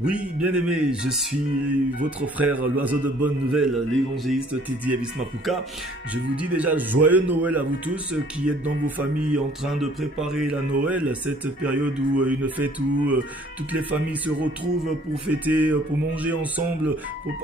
Oui, bien aimé, je suis votre frère, l'oiseau de bonne nouvelle, l'évangéliste Teddy Elvis Mapuka. Je vous dis déjà joyeux Noël à vous tous qui êtes dans vos familles en train de préparer la Noël, cette période où une fête où toutes les familles se retrouvent pour fêter, pour manger ensemble.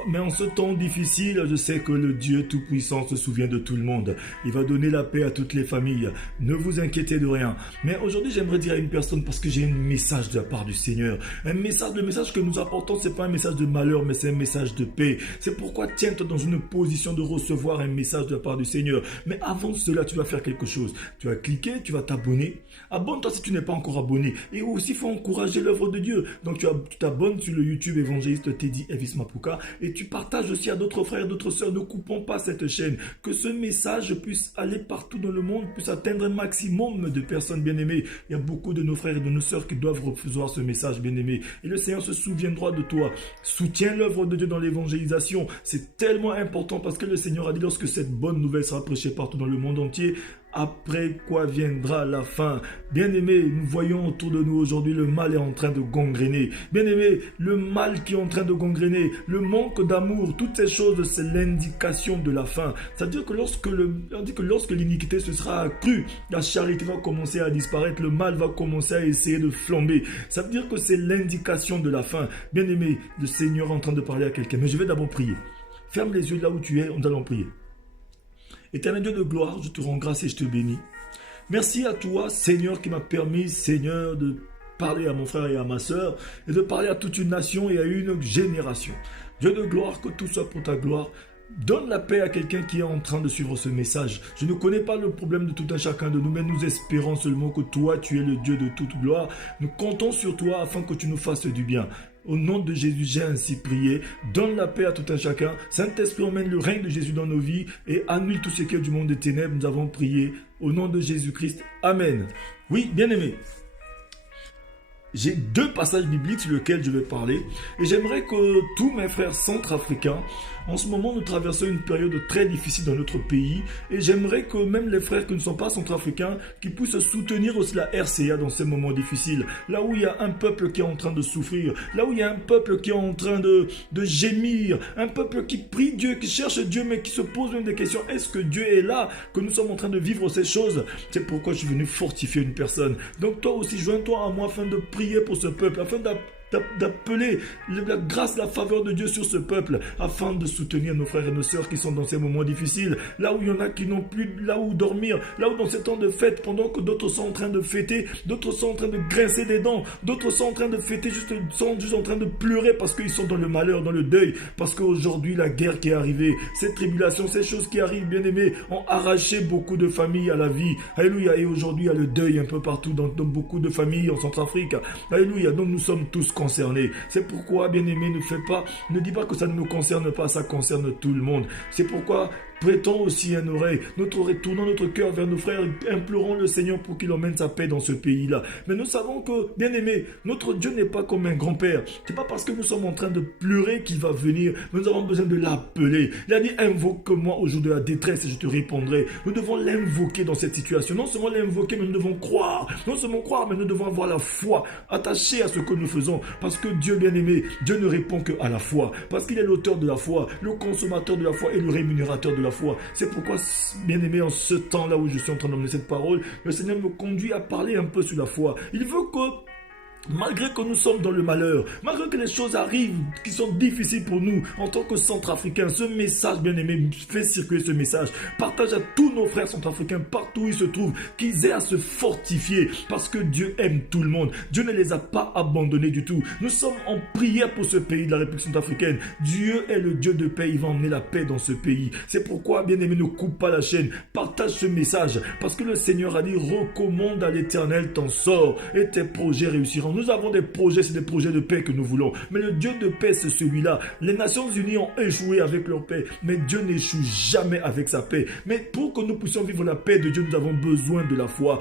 Mais en ce temps difficile, je sais que le Dieu Tout-Puissant se souvient de tout le monde. Il va donner la paix à toutes les familles. Ne vous inquiétez de rien. Mais aujourd'hui, j'aimerais dire à une personne parce que j'ai un message de la part du Seigneur. Le message que nous apportons, c'est pas un message de malheur, mais c'est un message de paix. C'est pourquoi tiens-toi dans une position de recevoir un message de la part du Seigneur. Mais avant cela, tu vas faire quelque chose. Tu vas cliquer, tu vas t'abonner. Abonne-toi si tu n'es pas encore abonné. Et aussi, il faut encourager l'œuvre de Dieu. Donc, tu t'abonnes sur le YouTube évangéliste Teddy Elvis Mapuka et tu partages aussi à d'autres frères, d'autres sœurs. Ne coupons pas cette chaîne. Que ce message puisse aller partout dans le monde, puisse atteindre un maximum de personnes bien-aimées. Il y a beaucoup de nos frères et de nos sœurs qui doivent recevoir ce message bien-aimé. Et le Seigneur se souviendra de toi. Soutiens l'œuvre de Dieu dans l'évangélisation. C'est tellement important parce que le Seigneur a dit lorsque cette bonne nouvelle sera prêchée partout dans le monde entier, après quoi viendra la fin. Bien-aimés, nous voyons autour de nous aujourd'hui le mal est en train de gangréner. Bien-aimés, le mal qui est en train de gangréner, le manque d'amour, toutes ces choses, c'est l'indication de la fin. C'est-à-dire que lorsque l'iniquité se sera accrue, la charité va commencer à disparaître, le mal va commencer à essayer de flamber. Ça veut dire que c'est l'indication de la fin. Bien-aimés, le Seigneur est en train de parler à quelqu'un. Mais je vais d'abord prier. Ferme les yeux là où tu es, nous allons prier. Éternel Dieu de gloire, je te rends grâce et je te bénis. Merci à toi, Seigneur, qui m'a permis, Seigneur, de parler à mon frère et à ma sœur, et de parler à toute une nation et à une génération. Dieu de gloire, que tout soit pour ta gloire. Donne la paix à quelqu'un qui est en train de suivre ce message. Je ne connais pas le problème de tout un chacun de nous, mais nous espérons seulement que toi, tu es le Dieu de toute gloire. Nous comptons sur toi afin que tu nous fasses du bien. Au nom de Jésus, j'ai ainsi prié. Donne la paix à tout un chacun. Saint-Esprit, emmène le règne de Jésus dans nos vies et annule tout ce qui est du monde des ténèbres. Nous avons prié au nom de Jésus-Christ. Amen. Oui, bien-aimés. J'ai deux passages bibliques sur lesquels je vais parler et j'aimerais que tous mes frères centrafricains, en ce moment nous traversons une période très difficile dans notre pays et j'aimerais que même les frères qui ne sont pas centrafricains qui puissent soutenir aussi la RCA dans ces moments difficiles, là où il y a un peuple qui est en train de souffrir, là où il y a un peuple qui est en train de gémir, un peuple qui prie Dieu, qui cherche Dieu mais qui se pose même des questions, est-ce que Dieu est là, que nous sommes en train de vivre ces choses? C'est pourquoi je suis venu fortifier une personne. Donc toi aussi joins-toi à moi afin de prier pour ce peuple, afin d'appeler la grâce, la faveur de Dieu sur ce peuple, afin de soutenir nos frères et nos sœurs qui sont dans ces moments difficiles, là où il y en a qui n'ont plus là où dormir, là où dans ces temps de fête, pendant que d'autres sont en train de fêter, d'autres sont en train de grincer des dents, d'autres sont en train de fêter, sont juste en train de pleurer parce qu'ils sont dans le malheur, dans le deuil, parce qu'aujourd'hui la guerre qui est arrivée, ces tribulations, ces choses qui arrivent, bien aimés, ont arraché beaucoup de familles à la vie. Alléluia. Et aujourd'hui il y a le deuil un peu partout dans beaucoup de familles en Centrafrique. Alléluia. Donc nous sommes tous concernés. C'est pourquoi, bien-aimé, ne dis pas que ça ne nous concerne pas, ça concerne tout le monde. C'est pourquoi prêtons aussi une oreille, retournons notre cœur vers nos frères, implorons le Seigneur pour qu'il emmène sa paix dans ce pays-là. Mais nous savons que, bien-aimé, notre Dieu n'est pas comme un grand-père. C'est pas parce que nous sommes en train de pleurer qu'il va venir. Nous avons besoin de l'appeler. Il a dit, invoque-moi au jour de la détresse et je te répondrai. Nous devons l'invoquer dans cette situation. Non seulement l'invoquer, mais nous devons croire. Non seulement croire, mais nous devons avoir la foi attachée à ce que nous faisons. Parce que Dieu, bien-aimé, Dieu ne répond qu'à la foi. Parce qu'il est l'auteur de la foi, le consommateur de la foi et le rémunérateur de la foi. C'est pourquoi, bien-aimé, en ce temps-là où je suis en train d'emmener cette parole, le Seigneur me conduit à parler un peu sur la foi. Il veut que, malgré que nous sommes dans le malheur, malgré que les choses arrivent qui sont difficiles pour nous en tant que centrafricains, ce message, bien aimé, fait circuler ce message. Partage à tous nos frères centrafricains partout où ils se trouvent, qu'ils aient à se fortifier parce que Dieu aime tout le monde. Dieu ne les a pas abandonnés du tout. Nous sommes en prière pour ce pays de la République centrafricaine. Dieu est le Dieu de paix. Il va emmener la paix dans ce pays. C'est pourquoi, bien aimé, ne coupe pas la chaîne. Partage ce message parce que le Seigneur a dit, recommande à l'Éternel ton sort et tes projets réussiront. Nous avons des projets, c'est des projets de paix que nous voulons. Mais le Dieu de paix, c'est celui-là. Les Nations Unies ont échoué avec leur paix, mais Dieu n'échoue jamais avec sa paix. Mais pour que nous puissions vivre la paix de Dieu, nous avons besoin de la foi.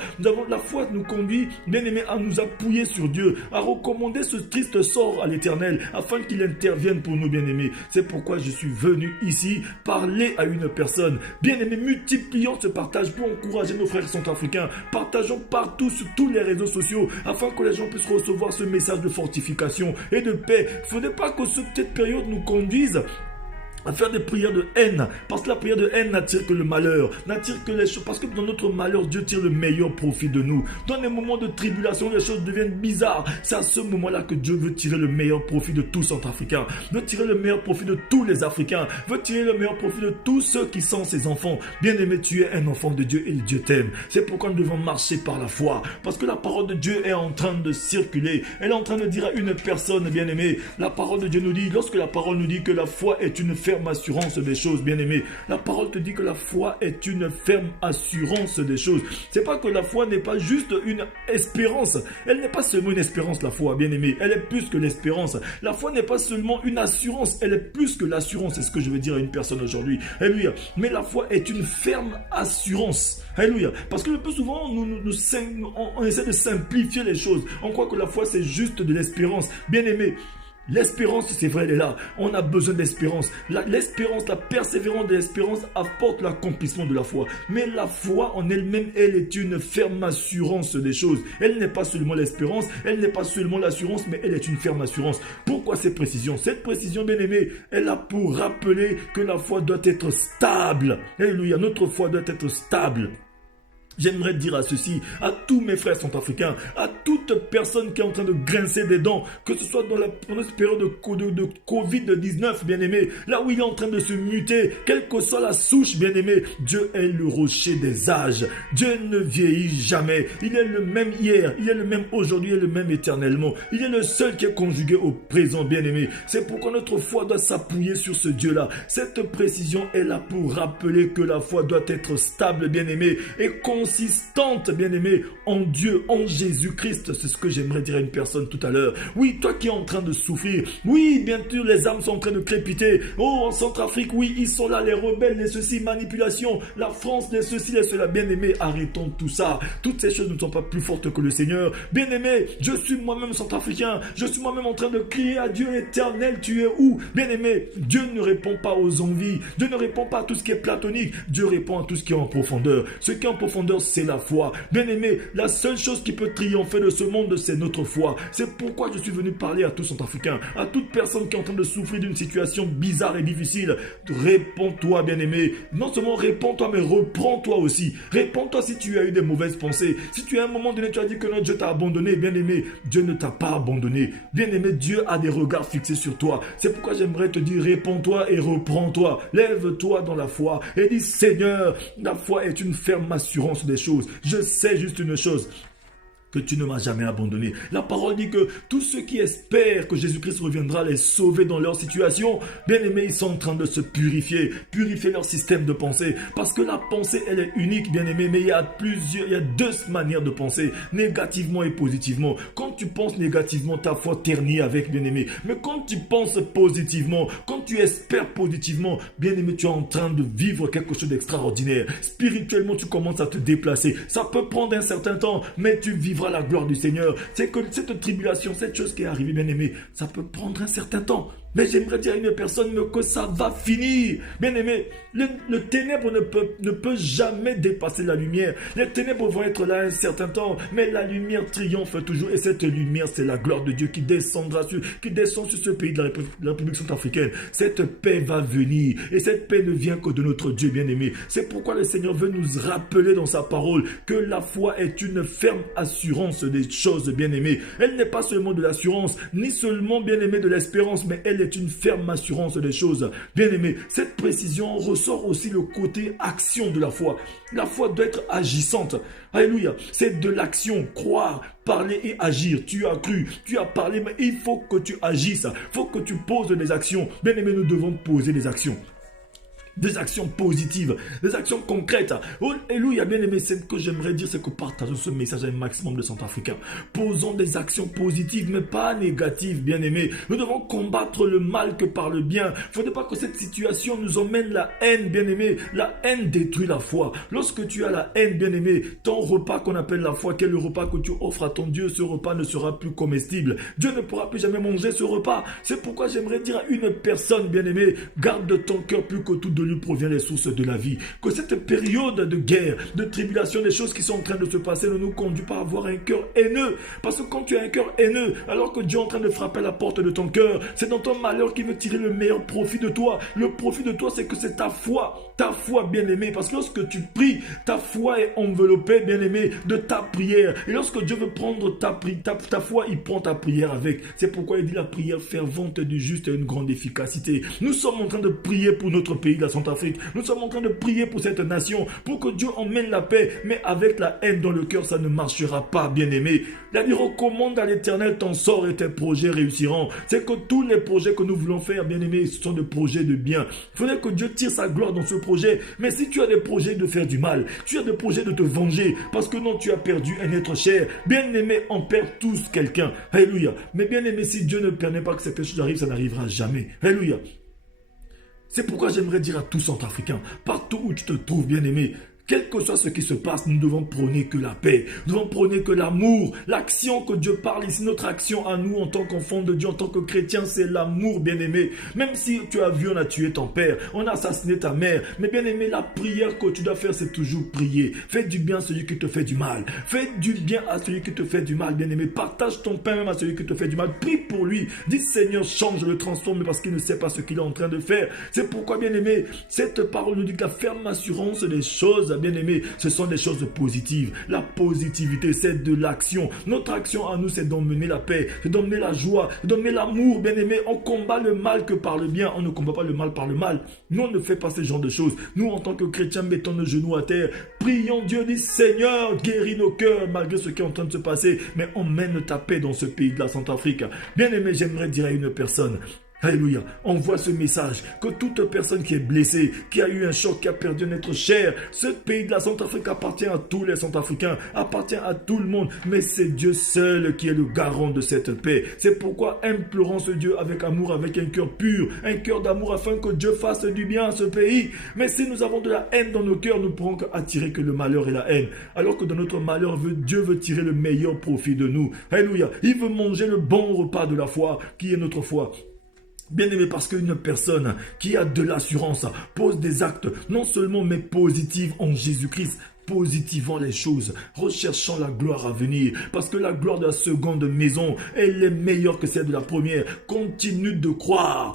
La foi nous conduit, bien aimé, à nous appuyer sur Dieu, à recommander ce triste sort à l'Éternel, afin qu'il intervienne pour nous, bien aimés. C'est pourquoi je suis venu ici parler à une personne. Bien aimé, multiplions ce partage pour encourager nos frères centrafricains. Partageons partout sur tous les réseaux sociaux, afin que les gens puissent recevoir ce message de fortification et de paix. Il ne faudrait pas que cette période nous conduise à faire des prières de haine, parce que la prière de haine n'attire que le malheur, n'attire que les choses, parce que dans notre malheur, Dieu tire le meilleur profit de nous. Dans les moments de tribulation, les choses deviennent bizarres. C'est à ce moment-là que Dieu veut tirer le meilleur profit de tous Centrafricains, veut tirer le meilleur profit de tous les Africains, veut tirer le meilleur profit de tous ceux qui sont ses enfants. Bien-aimé, tu es un enfant de Dieu et Dieu t'aime. C'est pourquoi nous devons marcher par la foi, parce que la parole de Dieu est en train de circuler. Elle est en train de dire à une personne, bien-aimé, la parole de Dieu nous dit, lorsque la parole nous dit que la foi est une ferme assurance des choses, bien-aimé. La parole te dit que la foi est une ferme assurance des choses. C'est pas que la foi n'est pas juste une espérance. Elle n'est pas seulement une espérance, la foi, bien-aimé. Elle est plus que l'espérance. La foi n'est pas seulement une assurance. Elle est plus que l'assurance. C'est ce que je veux dire à une personne aujourd'hui. Alléluia. Mais la foi est une ferme assurance. Alléluia. Parce que le plus souvent, on essaie de simplifier les choses. On croit que la foi, c'est juste de l'espérance. Bien-aimé, l'espérance, c'est vrai, elle est là. On a besoin d'espérance. L'espérance, la persévérance de l'espérance apporte l'accomplissement de la foi. Mais la foi en elle-même, elle est une ferme assurance des choses. Elle n'est pas seulement l'espérance, elle n'est pas seulement l'assurance, mais elle est une ferme assurance. Pourquoi ces précisions? Cette précision, bien aimée, elle a pour rappeler que la foi doit être stable. Alléluia, notre foi doit être stable. J'aimerais dire à ceci, à tous mes frères centrafricains, à toute personne qui est en train de grincer des dents, que ce soit pendant cette période de Covid-19, bien-aimé, là où il est en train de se muter, quelle que soit la souche, bien-aimé, Dieu est le rocher des âges. Dieu ne vieillit jamais. Il est le même hier, il est le même aujourd'hui, il est le même éternellement. Il est le seul qui est conjugué au présent, bien-aimé. C'est pourquoi notre foi doit s'appuyer sur ce Dieu-là. Cette précision est là pour rappeler que la foi doit être stable, bien-aimé, et consistante, bien-aimé, en Dieu, en Jésus-Christ. C'est ce que j'aimerais dire à une personne tout à l'heure. Oui, toi qui es en train de souffrir. Oui, bien sûr, les âmes sont en train de crépiter. Oh, en Centrafrique, oui, ils sont là, les rebelles, les ceci, manipulation. La France, les ceci, les cela. Bien-aimé, arrêtons tout ça. Toutes ces choses ne sont pas plus fortes que le Seigneur. Bien-aimé, je suis moi-même centrafricain. Je suis moi-même en train de crier à Dieu éternel, tu es où? Bien-aimé, Dieu ne répond pas aux envies. Dieu ne répond pas à tout ce qui est platonique. Dieu répond à tout ce qui est en profondeur. Ce qui est en profondeur, c'est la foi. Bien-aimé, la seule chose qui peut triompher de ce monde, c'est notre foi. C'est pourquoi je suis venu parler à tous Centrafricains, à toute personne qui est en train de souffrir d'une situation bizarre et difficile. Réponds-toi, bien-aimé. Non seulement réponds-toi, mais reprends-toi aussi. Réponds-toi si tu as eu des mauvaises pensées. Si tu as un moment donné, tu as dit que notre Dieu t'a abandonné, bien-aimé, Dieu ne t'a pas abandonné. Bien-aimé, Dieu a des regards fixés sur toi. C'est pourquoi j'aimerais te dire, réponds-toi et reprends-toi. Lève-toi dans la foi et dis, Seigneur, la foi est une ferme assurance des choses. Je sais juste une chose, que tu ne m'as jamais abandonné. La parole dit que tous ceux qui espèrent que Jésus-Christ reviendra les sauver dans leur situation, bien aimés, ils sont en train de se purifier leur système de pensée. Parce que la pensée, elle est unique, bien aimé, mais il y a deux manières de penser, négativement et positivement. Quand tu penses négativement, ta foi ternit avec, bien aimé. Mais quand tu penses positivement, quand tu espères positivement, bien aimé, tu es en train de vivre quelque chose d'extraordinaire. Spirituellement, tu commences à te déplacer. Ça peut prendre un certain temps, mais tu vivras la gloire du Seigneur. C'est que cette tribulation, cette chose qui est arrivée, bien aimé, ça peut prendre un certain temps. Mais j'aimerais dire à une personne que ça va finir. Bien aimé, le ténèbre ne peut jamais dépasser la lumière. Les ténèbres vont être là un certain temps, mais la lumière triomphe toujours. Et cette lumière, c'est la gloire de Dieu qui descend sur ce pays de la République centrafricaine. Cette paix va venir. Et cette paix ne vient que de notre Dieu bien-aimé. C'est pourquoi le Seigneur veut nous rappeler dans sa parole que la foi est une ferme assurance des choses bien-aimées. Elle n'est pas seulement de l'assurance, ni seulement bien-aimé de l'espérance, mais elle est une ferme assurance des choses. Bien-aimé, cette précision ressort aussi le côté action de la foi. La foi doit être agissante. Alléluia. C'est de l'action, croire, parler et agir. Tu as cru, tu as parlé, mais il faut que tu agisses. Il faut que tu poses des actions. Bien-aimé, nous devons poser des actions. Des actions positives, des actions concrètes. Oh, alléluia, bien aimé, ce que j'aimerais dire, c'est que partageons ce message à un maximum de Centrafricains. Posons des actions positives, mais pas négatives, bien aimé. Nous devons combattre le mal que par le bien. Il ne faudrait pas que cette situation nous emmène la haine, bien aimé. La haine détruit la foi. Lorsque tu as la haine, bien aimé, ton repas qu'on appelle la foi, quel est le repas que tu offres à ton Dieu, ce repas ne sera plus comestible. Dieu ne pourra plus jamais manger ce repas. C'est pourquoi j'aimerais dire à une personne, bien aimé, garde ton cœur plus que tout de lui provient les sources de la vie. Que cette période de guerre, de tribulation, des choses qui sont en train de se passer ne nous conduit pas à avoir un cœur haineux. Parce que quand tu as un cœur haineux, alors que Dieu est en train de frapper à la porte de ton cœur, c'est dans ton malheur qu'il veut tirer le meilleur profit de toi. Le profit de toi, c'est que c'est ta foi bien-aimée. Parce que lorsque tu pries, ta foi est enveloppée, bien-aimée, de ta prière. Et lorsque Dieu veut prendre ta foi, il prend ta prière avec. C'est pourquoi il dit la prière fervente du juste a une grande efficacité. Nous sommes en train de prier pour notre pays, la Centrafrique. Nous sommes en train de prier pour cette nation, pour que Dieu emmène la paix. Mais avec la haine dans le cœur, ça ne marchera pas, bien-aimé. Il dit, recommande à l'Éternel ton sort et tes projets réussiront. C'est que tous les projets que nous voulons faire, bien-aimé, ce sont des projets de bien. Il faudrait que Dieu tire sa gloire dans ce projet. Mais si tu as des projets de faire du mal, tu as des projets de te venger, parce que non, tu as perdu un être cher. Bien-aimé, on perd tous quelqu'un. Alléluia. Mais bien-aimé, si Dieu ne permet pas que cette chose arrive, ça n'arrivera jamais. Alléluia. C'est pourquoi j'aimerais dire à tous Centrafricains, partout où tu te trouves, bien-aimé, quel que soit ce qui se passe, nous devons prôner que la paix, nous devons prôner que l'amour, l'action que Dieu parle ici, notre action à nous en tant qu'enfants de Dieu, en tant que chrétiens, c'est l'amour, bien-aimé. Même si tu as vu, on a tué ton père, on a assassiné ta mère, mais bien-aimé, la prière que tu dois faire, c'est toujours prier. Fais du bien à celui qui te fait du mal. Fais du bien à celui qui te fait du mal, bien-aimé. Partage ton pain même à celui qui te fait du mal. Prie pour lui. Dis, Seigneur, change, le transforme parce qu'il ne sait pas ce qu'il est en train de faire. C'est pourquoi, bien-aimé, cette parole nous dit que la ferme assurance des choses, bien-aimé, ce sont des choses positives. La positivité, c'est de l'action. Notre action à nous, c'est d'emmener la paix, c'est d'emmener la joie, c'est d'emmener l'amour, bien-aimé. On combat le mal que par le bien. On ne combat pas le mal par le mal. Nous, on ne fait pas ce genre de choses. Nous, en tant que chrétiens, mettons nos genoux à terre. Prions Dieu, dit Seigneur, guéris nos cœurs malgré ce qui est en train de se passer. Mais emmène ta paix dans ce pays de la Centrafrique. Bien-aimé, j'aimerais dire à une personne, alléluia, envoie ce message, que toute personne qui est blessée, qui a eu un choc, qui a perdu un être cher, ce pays de la Centrafrique appartient à tous les Centrafricains, appartient à tout le monde, mais c'est Dieu seul qui est le garant de cette paix. C'est pourquoi implorons ce Dieu avec amour, avec un cœur pur, un cœur d'amour afin que Dieu fasse du bien à ce pays. Mais si nous avons de la haine dans nos cœurs, nous ne pourrons qu'attirer que le malheur et la haine. Alors que dans notre malheur, Dieu veut tirer le meilleur profit de nous. Alléluia. Il veut manger le bon repas de la foi, qui est notre foi. Bien-aimé, parce qu'une personne qui a de l'assurance pose des actes non seulement mais positifs en Jésus-Christ, positivant les choses, recherchant la gloire à venir, parce que la gloire de la seconde maison, elle est meilleure que celle de la première. Continue de croire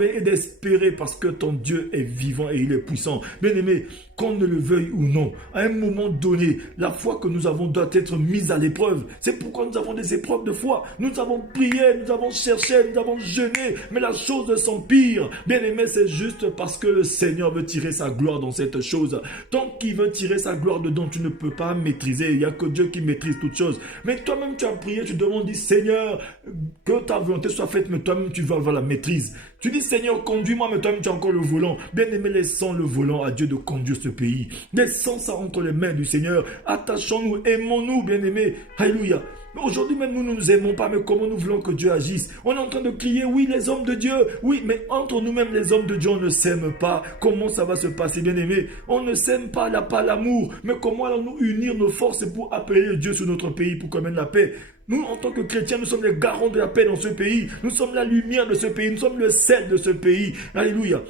et d'espérer, parce que ton Dieu est vivant et il est puissant. Bien-aimé, qu'on ne le veuille ou non, à un moment donné, la foi que nous avons doit être mise à l'épreuve. C'est pourquoi nous avons des épreuves de foi. Nous avons prié, nous avons cherché, nous avons jeûné, mais la chose s'empire. Bien-aimé, c'est juste parce que le Seigneur veut tirer sa gloire dans cette chose. Tant qu'il veut tirer sa gloire dedans, tu ne peux pas maîtriser. Il n'y a que Dieu qui maîtrise toutes choses. Mais toi-même, tu as prié, tu demandes, dis Seigneur, que ta volonté soit faite, mais toi-même, tu vas avoir la maîtrise. Tu dis Seigneur, conduis-moi, mais toi-même, tu as encore le volant. Bien-aimé, laissons le volant à Dieu de conduire ce pays. Laissons ça entre les mains du Seigneur. Attachons-nous, aimons-nous, bien-aimés. Alléluia. Mais aujourd'hui même, nous ne nous aimons pas, mais comment nous voulons que Dieu agisse? On est en train de crier, oui, les hommes de Dieu, oui, mais entre nous-mêmes, les hommes de Dieu, on ne s'aime pas. Comment ça va se passer, bien-aimé? On ne s'aime pas, il n'y a pas l'amour. Mais comment allons-nous unir nos forces pour appeler Dieu sur notre pays, pour qu'on mène la paix? Nous, en tant que chrétiens, nous sommes les garants de la paix dans ce pays. Nous sommes la lumière de ce pays. Nous sommes le sel de ce pays. Alléluia.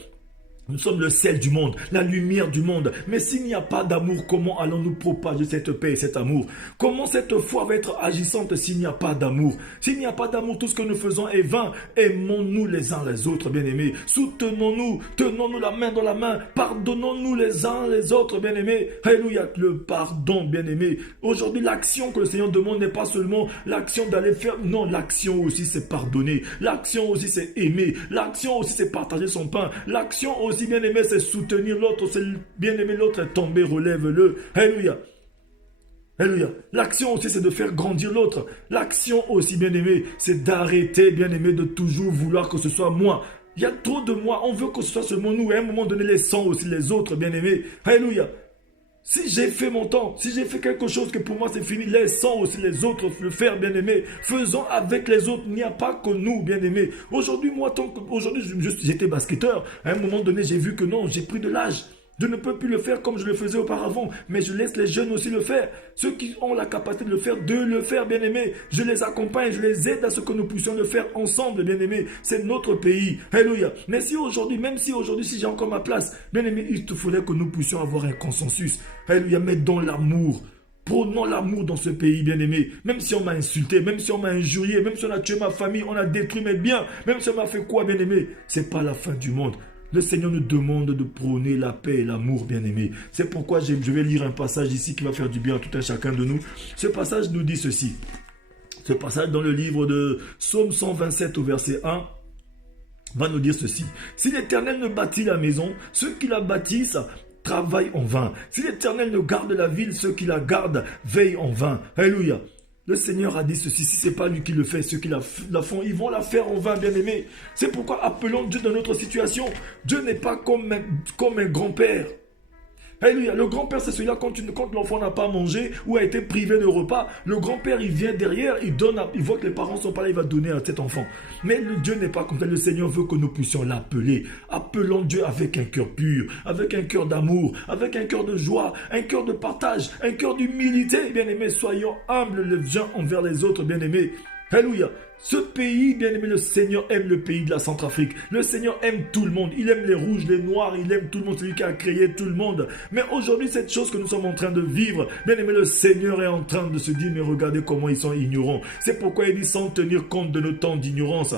Nous sommes le sel du monde, la lumière du monde. Mais s'il n'y a pas d'amour, comment allons-nous propager cette paix et cet amour? Comment cette foi va être agissante s'il n'y a pas d'amour? S'il n'y a pas d'amour, tout ce que nous faisons est vain. Aimons-nous les uns les autres, bien-aimés. Soutenons-nous, tenons-nous la main dans la main. Pardonnons-nous les uns les autres, bien-aimés. Alléluia, le pardon, bien-aimés. Aujourd'hui, l'action que le Seigneur demande n'est pas seulement l'action d'aller faire. Non, l'action aussi, c'est pardonner. L'action aussi, c'est aimer. L'action aussi, c'est partager son pain. L'action aussi, bien-aimé, c'est soutenir l'autre. C'est bien-aimé, l'autre est tombé, relève-le. Alléluia. Alléluia. L'action aussi, c'est de faire grandir l'autre. L'action aussi, bien-aimé, c'est d'arrêter, bien-aimé, de toujours vouloir que ce soit moi. Il y a trop de moi. On veut que ce soit seulement nous. Et à un moment donné, laissons aussi les autres, bien-aimé. Alléluia. Si j'ai fait mon temps, si j'ai fait quelque chose que pour moi c'est fini, laissons aussi les autres le faire, bien-aimés. Faisons avec les autres, il n'y a pas que nous, bien-aimés. Aujourd'hui, moi, aujourd'hui, j'étais basketteur. À un moment donné, j'ai vu que non, j'ai pris de l'âge. Je ne peux plus le faire comme je le faisais auparavant, mais je laisse les jeunes aussi le faire. Ceux qui ont la capacité de le faire, bien-aimés. Je les accompagne, je les aide à ce que nous puissions le faire ensemble, bien-aimés. C'est notre pays. Alléluia. Mais si aujourd'hui, si j'ai encore ma place, bien-aimés, il te faudrait que nous puissions avoir un consensus. Alléluia, mais dans l'amour. Prônons l'amour dans ce pays, bien-aimé. Même si on m'a insulté, même si on m'a injurié, même si on a tué ma famille, on a détruit mes biens, même si on m'a fait quoi, bien-aimé, c'est pas la fin du monde. Le Seigneur nous demande de prôner la paix et l'amour, bien-aimé. C'est pourquoi je vais lire un passage ici qui va faire du bien à tout un chacun de nous. Ce passage nous dit ceci. Ce passage dans le livre de Psaume 127 au verset 1 va nous dire ceci. Si l'Éternel ne bâtit la maison, ceux qui la bâtissent travaillent en vain. Si l'Éternel ne garde la ville, ceux qui la gardent veillent en vain. Alléluia. Le Seigneur a dit ceci, si ce n'est pas lui qui le fait, ceux qui la font, ils vont la faire en vain, bien-aimés. C'est pourquoi appelons Dieu dans notre situation. Dieu n'est pas comme un grand-père. Alléluia. Le grand-père, c'est celui-là quand l'enfant n'a pas mangé ou a été privé de repas. Le grand-père, il vient derrière, il voit que les parents ne sont pas là, il va donner à cet enfant. Mais Dieu n'est pas comme ça. Le Seigneur veut que nous puissions l'appeler. Appelons Dieu avec un cœur pur, avec un cœur d'amour, avec un cœur de joie, un cœur de partage, un cœur d'humilité. Bien-aimés, soyons humbles les uns envers les autres, bien-aimés. Alléluia. Ce pays, bien-aimé, le Seigneur aime le pays de la Centrafrique. Le Seigneur aime tout le monde. Il aime les rouges, les noirs, il aime tout le monde. C'est lui qui a créé tout le monde. Mais aujourd'hui, cette chose que nous sommes en train de vivre, bien-aimé, le Seigneur est en train de se dire, mais regardez comment ils sont ignorants. C'est pourquoi il dit sans tenir compte de nos temps d'ignorance.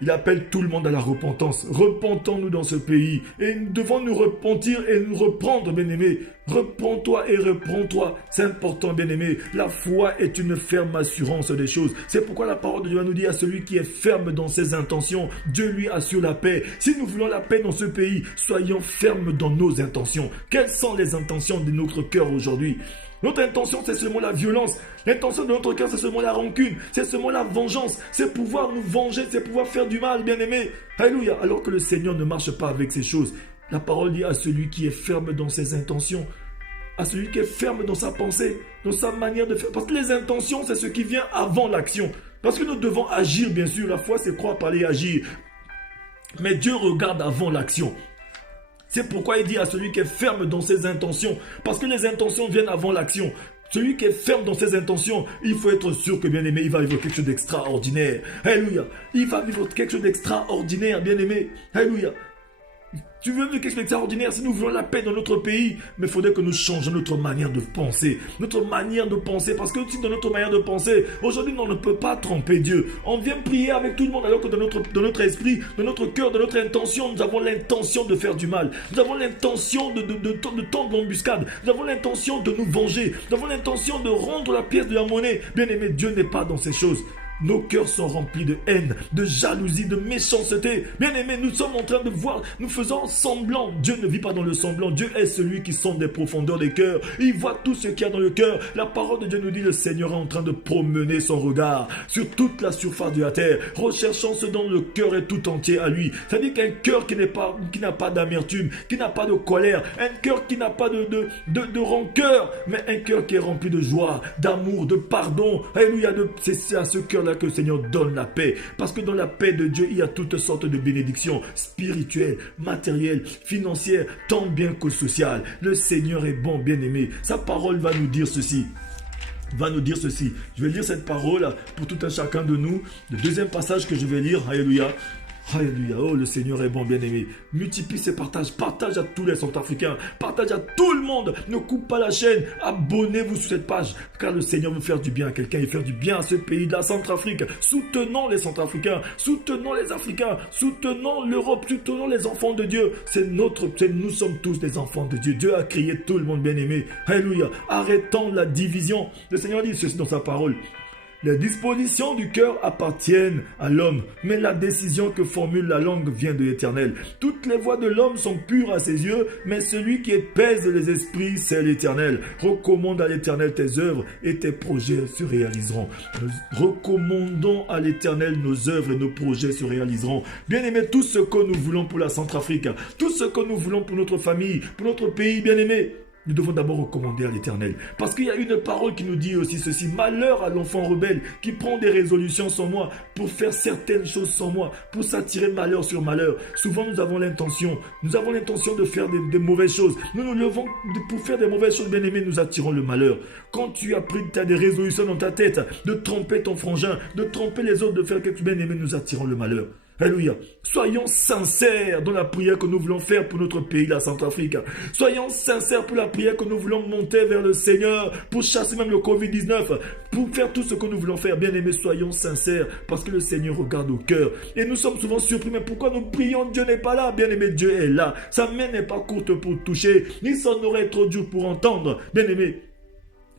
Il appelle tout le monde à la repentance. Repentons-nous dans ce pays. Et nous devons nous repentir et nous reprendre, bien-aimé. Reprends-toi et reprends-toi. C'est important, bien-aimé. La foi est une ferme assurance des choses. C'est pourquoi la parole de Dieu nous dit à celui qui est ferme dans ses intentions, Dieu lui assure la paix. Si nous voulons la paix dans ce pays, soyons fermes dans nos intentions. Quelles sont les intentions de notre cœur aujourd'hui ? Notre intention, c'est seulement la violence. L'intention de notre cœur, c'est seulement la rancune. C'est seulement la vengeance. C'est pouvoir nous venger, c'est pouvoir faire du mal, bien-aimé. Alléluia. Alors que le Seigneur ne marche pas avec ces choses. La parole dit à celui qui est ferme dans ses intentions, à celui qui est ferme dans sa pensée, dans sa manière de faire. Parce que les intentions, c'est ce qui vient avant l'action. Parce que nous devons agir, bien sûr. La foi, c'est croire, parler, agir. Mais Dieu regarde avant l'action. C'est pourquoi il dit à celui qui est ferme dans ses intentions, parce que les intentions viennent avant l'action. Celui qui est ferme dans ses intentions, il faut être sûr que, bien-aimé, il va vivre quelque chose d'extraordinaire. Alléluia. Il va vivre quelque chose d'extraordinaire, bien-aimé. Alléluia. Tu veux vivre quelque chose d'extraordinaire, si nous voulons la paix dans notre pays, mais il faudrait que nous changions notre manière de penser. Notre manière de penser, parce que si dans notre manière de penser, aujourd'hui, on ne peut pas tromper Dieu. On vient prier avec tout le monde, alors que dans notre esprit, dans notre cœur, dans notre intention, nous avons l'intention de faire du mal. Nous avons l'intention de tendre l'embuscade. Nous avons l'intention de nous venger. Nous avons l'intention de rendre la pièce de la monnaie. Bien aimé, Dieu n'est pas dans ces choses. Nos cœurs sont remplis de haine, de jalousie, de méchanceté. Bien aimé, nous sommes en train de voir, nous faisons semblant. Dieu ne vit pas dans le semblant. Dieu est celui qui sonde des profondeurs des cœurs. Il voit tout ce qu'il y a dans le cœur. La parole de Dieu nous dit, le Seigneur est en train de promener son regard sur toute la surface de la terre, recherchant ce dont le cœur est tout entier à lui. C'est-à-dire qu'un cœur qui n'a pas d'amertume, qui n'a pas de colère, un cœur qui n'a pas de rancœur, mais un cœur qui est rempli de joie, d'amour, de pardon. Alléluia, c'est à ce cœur que le Seigneur donne la paix. Parce que dans la paix de Dieu, il y a toutes sortes de bénédictions spirituelles, matérielles, financières, tant bien que sociales. Le Seigneur est bon, bien-aimé. Sa parole va nous dire ceci. Je vais lire cette parole pour tout un chacun de nous. Le deuxième passage que je vais lire, alléluia. Alléluia, oh le Seigneur est bon, bien-aimé. Multiplie ses partages, partage à tous les Centrafricains, partage à tout le monde. Ne coupe pas la chaîne, abonnez-vous sur cette page, car le Seigneur veut faire du bien à quelqu'un et faire du bien à ce pays de la Centrafrique. Soutenons les Centrafricains, soutenons les Africains, soutenons l'Europe, soutenons les enfants de Dieu. Nous sommes tous des enfants de Dieu. Dieu a créé tout le monde, bien-aimé. Alléluia, arrêtons la division. Le Seigneur dit ceci dans sa parole. Les dispositions du cœur appartiennent à l'homme, mais la décision que formule la langue vient de l'Éternel. Toutes les voies de l'homme sont pures à ses yeux, mais celui qui pèse les esprits, c'est l'Éternel. Recommande à l'Éternel tes œuvres et tes projets se réaliseront. Nous recommandons à l'Éternel nos œuvres et nos projets se réaliseront. Bien-aimés, tout ce que nous voulons pour la Centrafrique, tout ce que nous voulons pour notre famille, pour notre pays, bien-aimés, nous devons d'abord recommander à l'Éternel. Parce qu'il y a une parole qui nous dit aussi ceci: malheur à l'enfant rebelle qui prend des résolutions sans moi, pour faire certaines choses sans moi, pour s'attirer malheur sur malheur. Souvent nous avons l'intention de faire des mauvaises choses. Nous nous levons pour faire des mauvaises choses, bien aimés, nous attirons le malheur. Quand tu as des résolutions dans ta tête de tromper ton frangin, de tromper les autres, de faire quelque chose, bien aimé, nous attirons le malheur. Alléluia. Soyons sincères dans la prière que nous voulons faire pour notre pays, la Centrafrique. Soyons sincères pour la prière que nous voulons monter vers le Seigneur, pour chasser même le Covid-19, pour faire tout ce que nous voulons faire. Bien aimés, soyons sincères, parce que le Seigneur regarde au cœur. Et nous sommes souvent surpris, mais pourquoi nous prions? Dieu n'est pas là. Bien aimé, Dieu est là. Sa main n'est pas courte pour toucher, ni son oreille trop dure pour entendre. Bien aimé,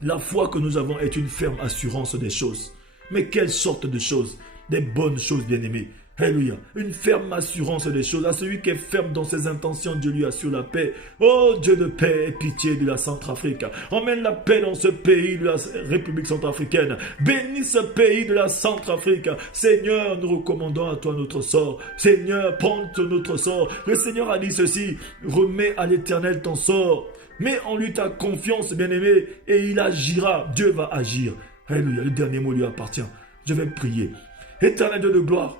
la foi que nous avons est une ferme assurance des choses. Mais quelle sorte de choses? Des bonnes choses, bien aimés. Alléluia. Une ferme assurance des choses. À celui qui est ferme dans ses intentions, Dieu lui assure la paix. Oh Dieu de paix et pitié de la Centrafrique. Emmène la paix dans ce pays de la République centrafricaine. Bénis ce pays de la Centrafrique. Seigneur, nous recommandons à toi notre sort. Seigneur, prends notre sort. Le Seigneur a dit ceci: remets à l'Éternel ton sort. Mets en lui ta confiance, bien-aimé, et il agira. Dieu va agir. Alléluia. Le dernier mot lui appartient. Je vais prier. Éternel Dieu de gloire,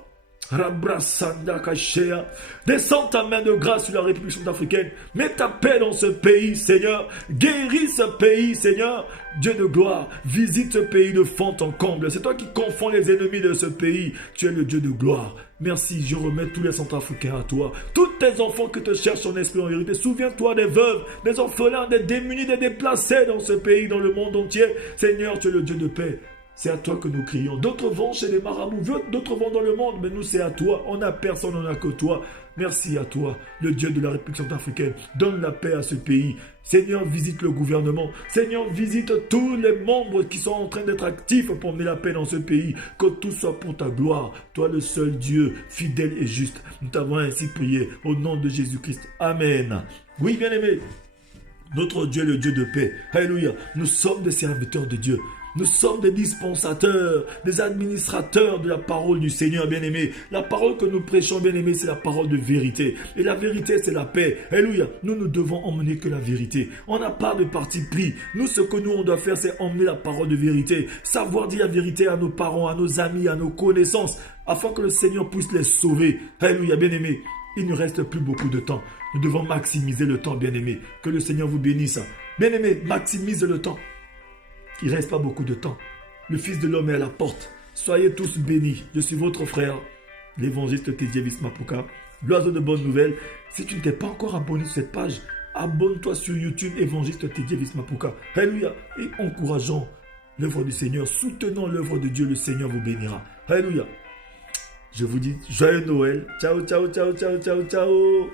descends ta main de grâce sur la République centrafricaine. Mets ta paix dans ce pays, Seigneur. Guéris ce pays, Seigneur. Dieu de gloire, visite ce pays de fond en comble. C'est toi qui confonds les ennemis de ce pays. Tu es le Dieu de gloire. Merci, je remets tous les Centrafricains à toi. Tous tes enfants qui te cherchent en esprit en vérité. Souviens-toi des veuves, des orphelins, des démunis, des déplacés dans ce pays, dans le monde entier. Seigneur, tu es le Dieu de paix. C'est à toi que nous crions. D'autres vont chez les marabouts, d'autres vont dans le monde, mais nous c'est à toi. On n'a personne, on n'a que toi. Merci à toi, le Dieu de la République centrafricaine. Donne la paix à ce pays. Seigneur, visite le gouvernement. Seigneur, visite tous les membres qui sont en train d'être actifs pour emmener la paix dans ce pays. Que tout soit pour ta gloire. Toi le seul Dieu, fidèle et juste. Nous t'avons ainsi prié au nom de Jésus-Christ. Amen. Oui, bien-aimé, notre Dieu, le Dieu de paix. Alléluia. Nous sommes des serviteurs de Dieu. Nous sommes des dispensateurs, des administrateurs de la parole du Seigneur, bien-aimé. La parole que nous prêchons, bien-aimé, c'est la parole de vérité. Et la vérité, c'est la paix. Alléluia. Nous devons emmener que la vérité. On n'a pas de parti pris. Nous, ce que nous, on doit faire, c'est emmener la parole de vérité. Savoir dire la vérité à nos parents, à nos amis, à nos connaissances, afin que le Seigneur puisse les sauver. Alléluia, bien-aimé. Il ne reste plus beaucoup de temps. Nous devons maximiser le temps, bien-aimé. Que le Seigneur vous bénisse. Bien-aimé, maximise le temps. Il ne reste pas beaucoup de temps. Le Fils de l'homme est à la porte. Soyez tous bénis. Je suis votre frère, l'évangéliste Teddy Elvis Mapuka, l'oiseau de bonnes nouvelles. Si tu ne t'es pas encore abonné sur cette page, abonne-toi sur YouTube, évangéliste Teddy Elvis Mapuka. Alléluia. Et encourageons l'œuvre du Seigneur. Soutenons l'œuvre de Dieu. Le Seigneur vous bénira. Alléluia. Je vous dis joyeux Noël. Ciao, ciao, ciao, ciao, ciao, ciao.